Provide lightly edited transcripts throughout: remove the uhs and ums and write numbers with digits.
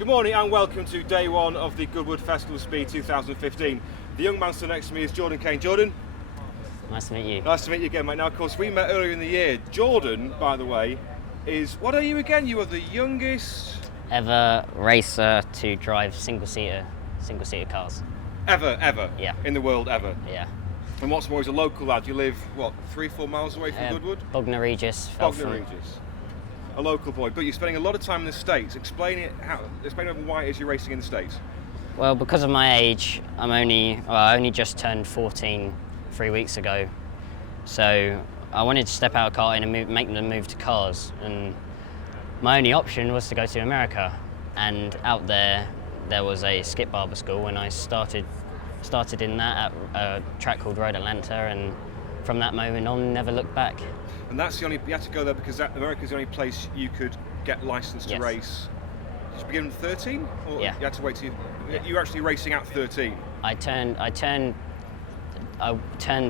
Good morning and welcome to day one of the Goodwood Festival of Speed 2015. The young man stood next to me is Jordan Kane. Jordan? Nice to meet you. Nice to meet you again, mate. Now, of course, we met earlier in the year. Jordan, by the way, is, what are you again? You are the youngest... Ever racer to drive single-seater cars. Ever? Yeah. In the world, ever? Yeah. And what's more, he's a local lad. You live, what, 3-4 miles away from Goodwood? Bognor Regis. Bognor Regis. A local boy, but you're spending a lot of time in the States. Explain why it is you're racing in the States. Well, because of my age, I only just turned 14 3 weeks ago. So I wanted to step out of karting and make the move to cars. And my only option was to go to America. And out there was a skip barber school, and I started in that at a track called Road Atlanta, and from that moment on, never looked back. And that's you had to go there because America's the only place you could get licensed to race. Did you begin at 13? Or Yeah. You had to wait till you were actually racing at 13? I turned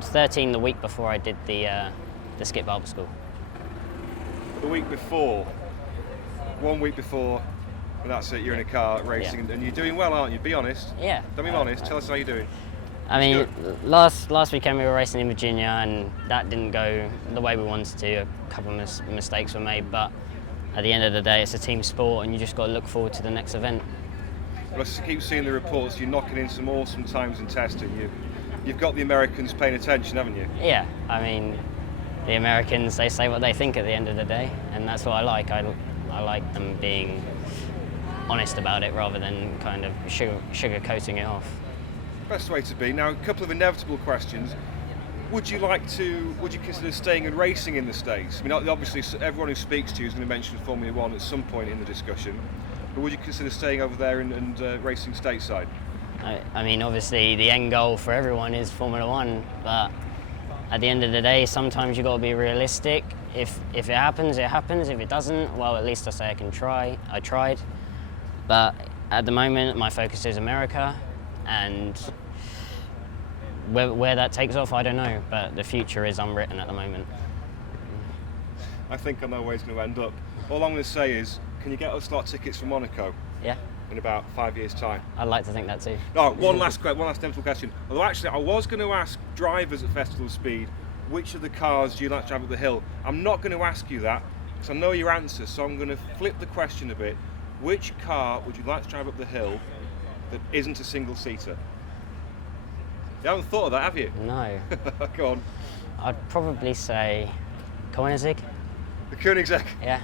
13 the week before I did the skip barber school. The week before, 1 week before, and that's it, you're in a car racing, and you're doing well, aren't you? Be honest. Yeah. Don't be honest, tell us how you're doing. I mean, last weekend we were racing in Virginia, and that didn't go the way we wanted to. A couple of mistakes were made, but at the end of the day, it's a team sport, and you just got to look forward to the next event. Well, I keep seeing the reports. You're knocking in some awesome times in testing. You've got the Americans paying attention, haven't you? Yeah. I mean, the Americans, they say what they think at the end of the day, and that's what I like. I like them being honest about it rather than kind of sugar-coating it off. Best way to be. Now, a couple of inevitable questions. Would you consider staying and racing in the States? I mean, obviously, everyone who speaks to you is going to mention Formula One at some point in the discussion. But would you consider staying over there and racing stateside? I mean, obviously, the end goal for everyone is Formula One, but at the end of the day, sometimes you've got to be realistic. If it happens, it happens. If it doesn't, well, at least I say I can try. I tried. But at the moment, my focus is America, and where that takes off, I don't know, but the future is unwritten at the moment. I think I know where it's going to end up. All I'm going to say is, can you get us slot tickets for Monaco? Yeah. In about 5 years' time? I'd like to think that too. No, one last inevitable question. Although actually, I was going to ask drivers at Festival of Speed, which of the cars do you like to drive up the hill? I'm not going to ask you that, because I know your answer, so I'm going to flip the question a bit. Which car would you like to drive up the hill that isn't a single-seater? You haven't thought of that, have you? No. Go on. I'd probably say Koenigsegg. The Koenigsegg? Yeah.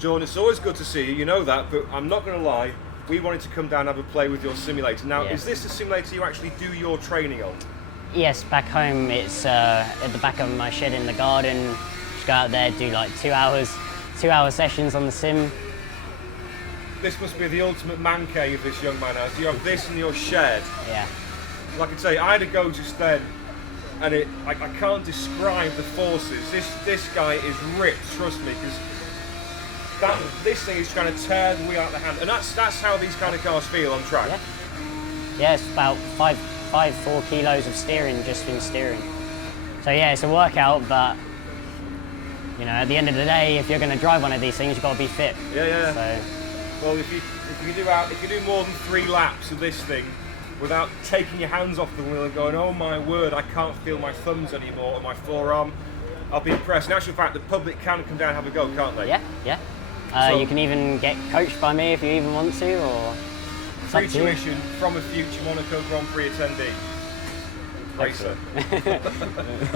Jordan, it's always good to see you, you know that, but I'm not going to lie, we wanted to come down and have a play with your simulator. Now, Is this the simulator you actually do your training on? Yes, back home it's at the back of my shed in the garden. Just go out there, do like 2 hour sessions on the sim. This must be the ultimate man cave this young man has. You have this in your shed. Yeah. Like I say, I had to go just then, and I can't describe the forces. This guy is ripped, trust me, because this thing is trying to tear the wheel out of the hand, and that's how these kind of cars feel on track. Yeah. Yeah, it's about 4 kilos of steering just in steering. So yeah, it's a workout, but you know, at the end of the day, if you're going to drive one of these things, you've got to be fit. Yeah. So, well, if you do more than 3 laps of this thing without taking your hands off the wheel and going, oh my word, I can't feel my thumbs anymore or my forearm, I'll be impressed. In actual fact, the public can come down and have a go, can't they? Yeah. You can even get coached by me if you even want to, or free tuition from a future Monaco Grand Prix attendee. Racer.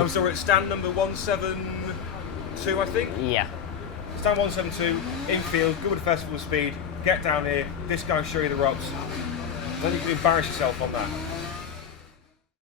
So we're at stand number 172, I think? Yeah. Stand 172, infield, Goodwood Festival of Speed, get down here, this guy will show you the ropes. Then you can embarrass yourself on that.